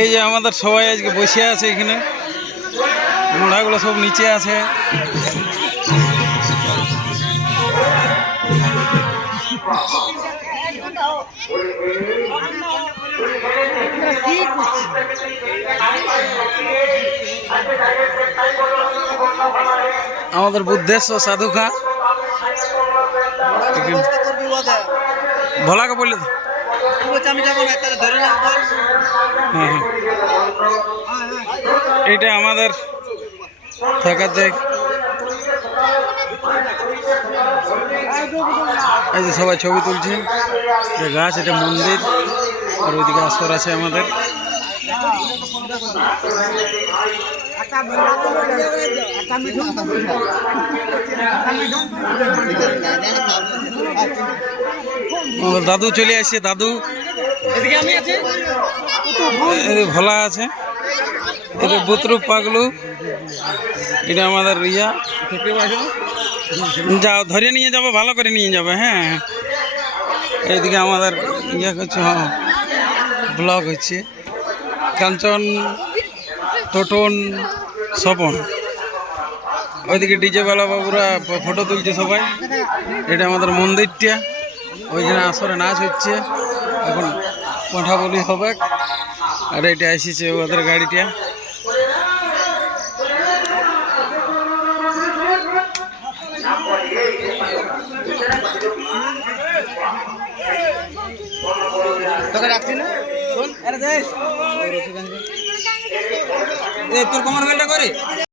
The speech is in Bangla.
এই যে আমাদের সবাই আজকে বসে আছে এখানে, মোড়াগুলো সব নিচে আছে। আমাদের বুদ্ধেশ্বর সাধু খা ভোলাকে বললে তো হ্যাঁ, এইটা আমাদের থাকার জায়গা। এই যে সবাই ছবি তুলছে, গাছ, এটা মন্দির, আর ওইদিকে আসর আছে আমাদের। দাদু চলে আসছে, দাদু ভোলা আছে, এটা বুতরূপ পাগলু, এটা আমাদের ইয়া। যাও ধরে নিয়ে যাবো, ভালো করে নিয়ে যাবে। হ্যাঁ, এইদিকে আমাদের ইয়া করছে, হ্যাঁ ব্লগ হচ্ছে, কাঞ্চন, টোটন, স্বপন। ওইদিকে ডিজেওয়ালা বাবুরা ফটো তুলছে সবাই। এটা আমাদের মন্দিরটা, ওইখানে আসরে নাচ হচ্ছে, এখন কথা বলি হবে। আর এটা এসেছে ওদের গাড়িটা। তোকে রাখছি না, তোর কোমর বেলটা করে।